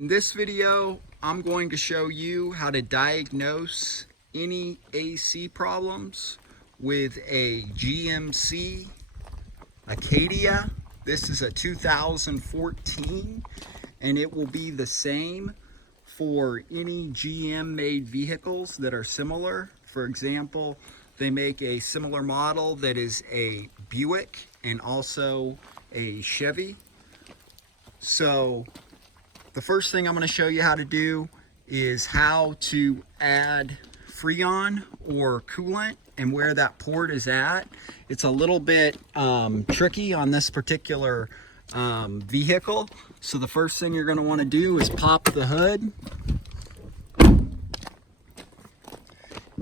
In this video, I'm going to show you how to diagnose any AC problems with a GMC ACADIA. This is a 2014, and it will be the same for any GM made vehicles that are similar. For example, they make a similar model that is a Buick and also a Chevy. So the first thing I'm going to show you how to do is how to add Freon or coolant and where that port is at. It's a little bit tricky on this particular vehicle. So the first thing you're going to want to do is pop the hood.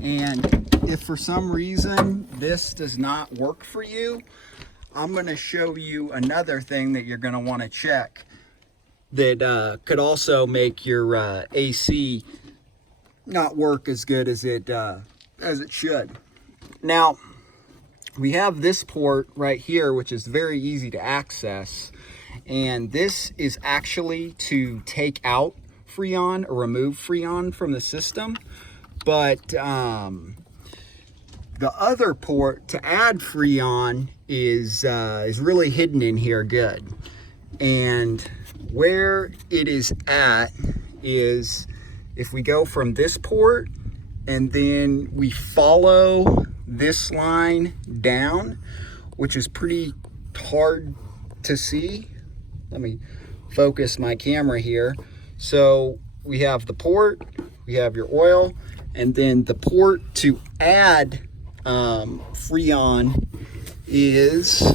And if for some reason this does not work for you, I'm going to show you another thing that you're going to want to check that could also make your AC not work as good as it should. Now, we have this port right here, which is very easy to access, and this is actually to take out Freon or remove Freon from the system. But the other port to add Freon is really hidden in here good. And where it is at is if we go from this port and then we follow this line down, which is pretty hard to see. Let me focus my camera here. So we have the port, we have your oil, and then the port to add Freon is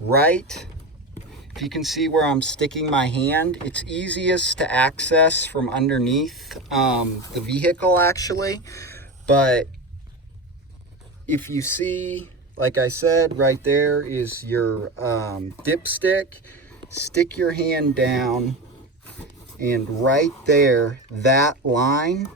right. If you can see where I'm sticking my hand, it's easiest to access from underneath the vehicle actually. But if you see, like I said, right there is your dipstick. Stick your hand down, and right there, that line,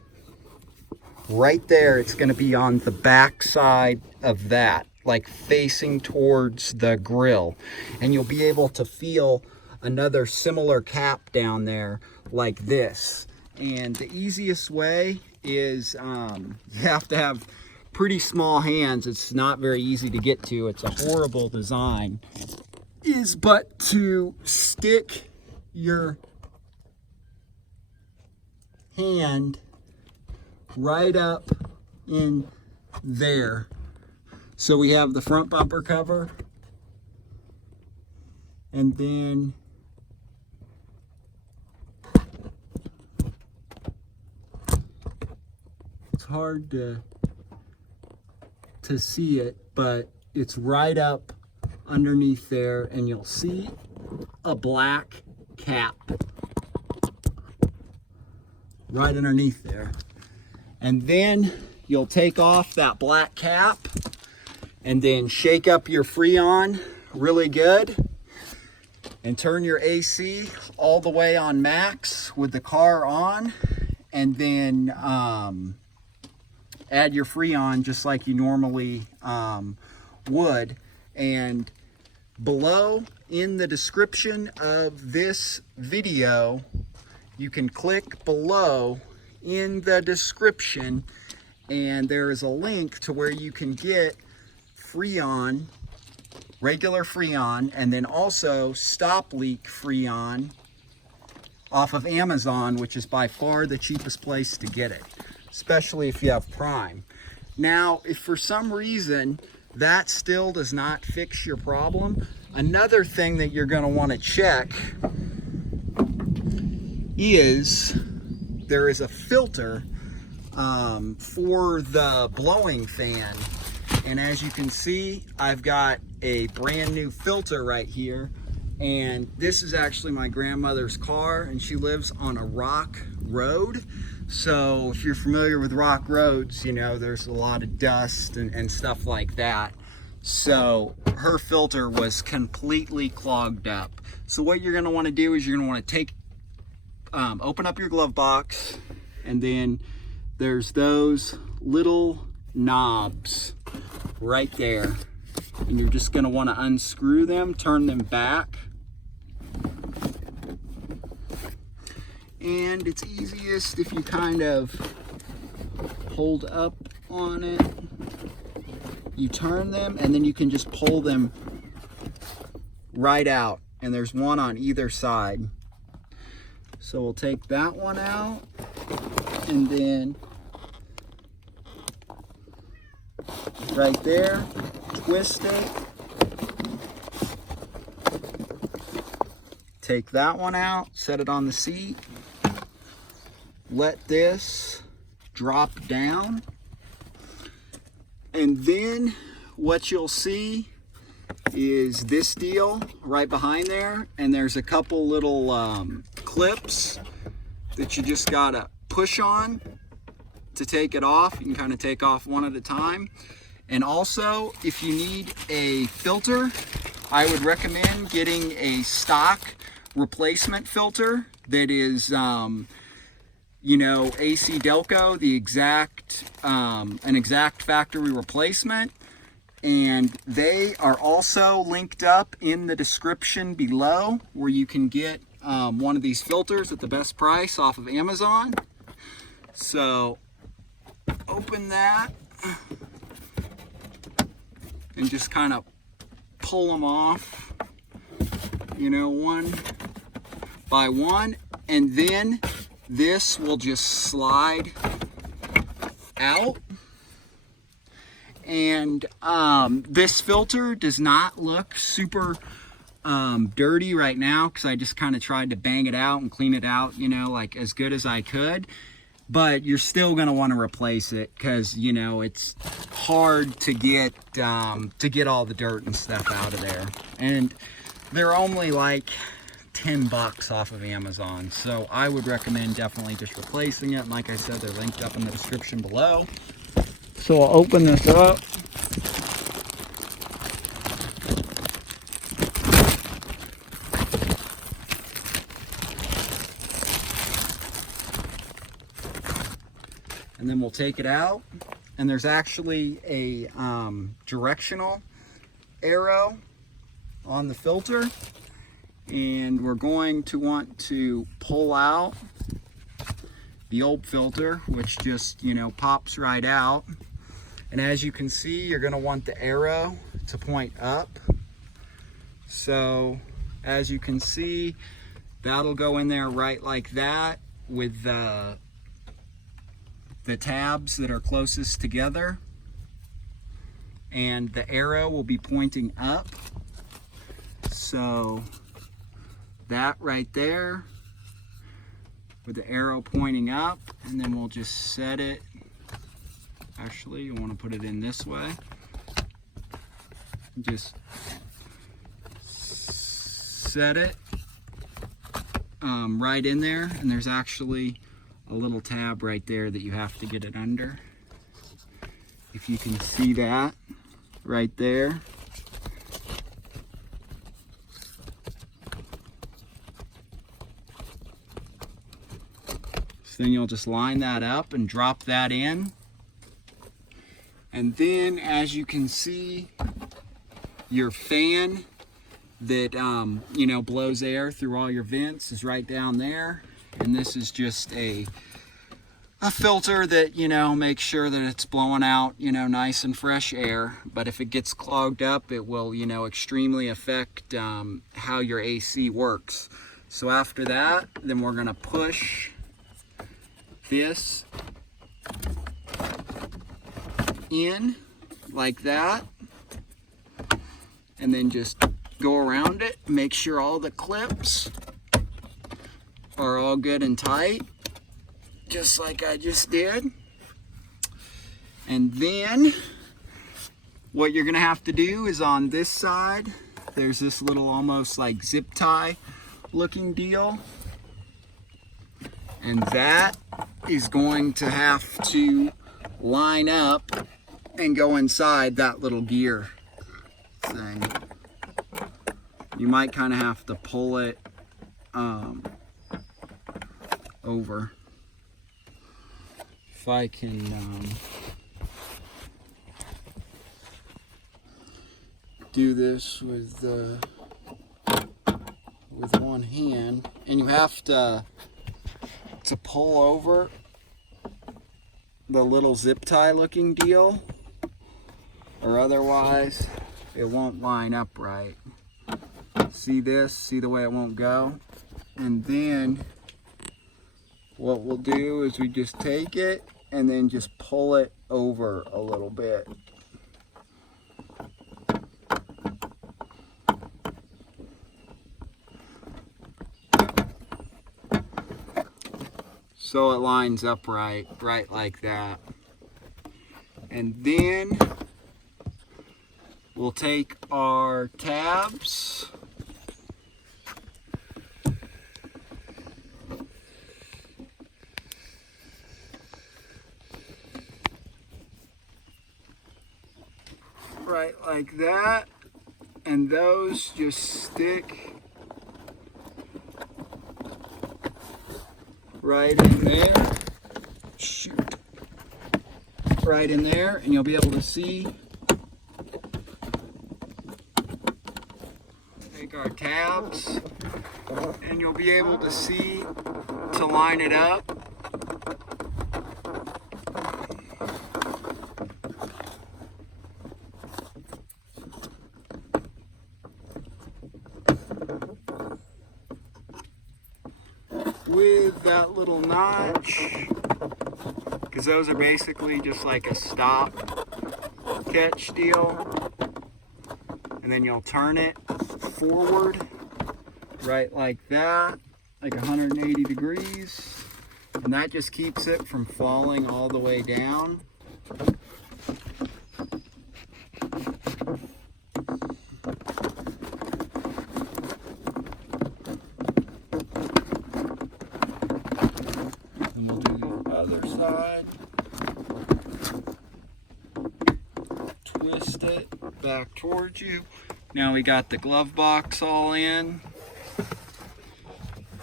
right there, it's going to be on the back side of that, like facing towards the grill. And you'll be able to feel another similar cap down there like this. And the easiest way is you have to have pretty small hands. It's not very easy to get to. It's a horrible design. Is but to stick your hand right up in there. So we have the front bumper cover, and then it's hard to see it, but it's right up underneath there, and you'll see a black cap right underneath there. And then you'll take off that black cap and then shake up your Freon really good and turn your AC all the way on max with the car on, and then add your Freon just like you normally would. And below in the description of this video, you can click below in the description, and there is a link to where you can get Freon, regular Freon, and then also stop leak Freon off of Amazon, which is by far the cheapest place to get it, especially if you have Prime. Now, if for some reason that still does not fix your problem, another thing that you're going to want to check is there is a filter for the blowing fan. And as you can see, I've got a brand new filter right here. And this is actually my grandmother's car, and she lives on a rock road. So if you're familiar with rock roads, you know, there's a lot of dust and stuff like that. So her filter was completely clogged up. So what you're gonna wanna do is you're gonna wanna open up your glove box, and then there's those little knobs right there. And you're just going to want to unscrew them, turn them back. And it's easiest if you kind of hold up on it. You turn them and then you can just pull them right out. And there's one on either side. So we'll take that one out and then right there, twist it. Take that one out, set it on the seat. Let this drop down. And then what you'll see is this deal right behind there. And there's a couple little clips that you just gotta push on to take it off. You can kind of take off one at a time. And also, if you need a filter, I would recommend getting a stock replacement filter that is, you know, AC Delco, the exact, an exact factory replacement. And they are also linked up in the description below where you can get one of these filters at the best price off of Amazon. So open that and just kind of pull them off, you know, one by one, and then this will just slide out. And this filter does not look super dirty right now because I just kind of tried to bang it out and clean it out, you know, like as good as I could. But you're still going to want to replace it because, you know, it's hard to get all the dirt and stuff out of there. And they're only like $10 off of Amazon. So I would recommend definitely just replacing it. And like I said, they're linked up in the description below. So I'll open this up. And then we'll take it out, and there's actually a directional arrow on the filter, and we're going to want to pull out the old filter, which just, you know, pops right out. And as you can see, you're going to want the arrow to point up. So as you can see, that'll go in there right like that with the tabs that are closest together, and the arrow will be pointing up. So that right there with the arrow pointing up, and then we'll just set it. Actually, you want to put it in this way. Just set it right in there, and there's actually a little tab right there that you have to get it under. If you can see that right there. So then you'll just line that up and drop that in. And then as you can see, your fan that you know, blows air through all your vents is right down there. And this is just a filter that, you know, makes sure that it's blowing out, you know, nice and fresh air. But if it gets clogged up, it will, you know, extremely affect how your AC works. So after that, then we're going to push this in like that, and then just go around it, make sure all the clips are all good and tight, just like I just did. And then what you're gonna have to do is on this side, there's this little almost like zip tie looking deal, and that is going to have to line up and go inside that little gear thing. You might kind of have to pull it over. If I can do this with one hand, and you have to pull over the little zip tie looking deal, or otherwise it won't line up right. See this? See the way it won't go? And then what we'll do is we just take it and then just pull it over a little bit. So it lines up right like that. And then we'll take our tabs, right like that, and those just stick right in there. Shoot. Right in there, and you'll be able to see. Take our tabs, and you'll be able to see to line it up. With that little notch, because those are basically just like a stop catch deal, and then you'll turn it forward right like that, like 180 degrees, and that just keeps it from falling all the way down. And we'll do the other side. Twist it back towards you. Now we got the glove box all in,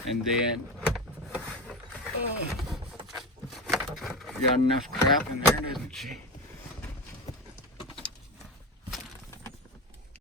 and then got enough crap in there, doesn't she?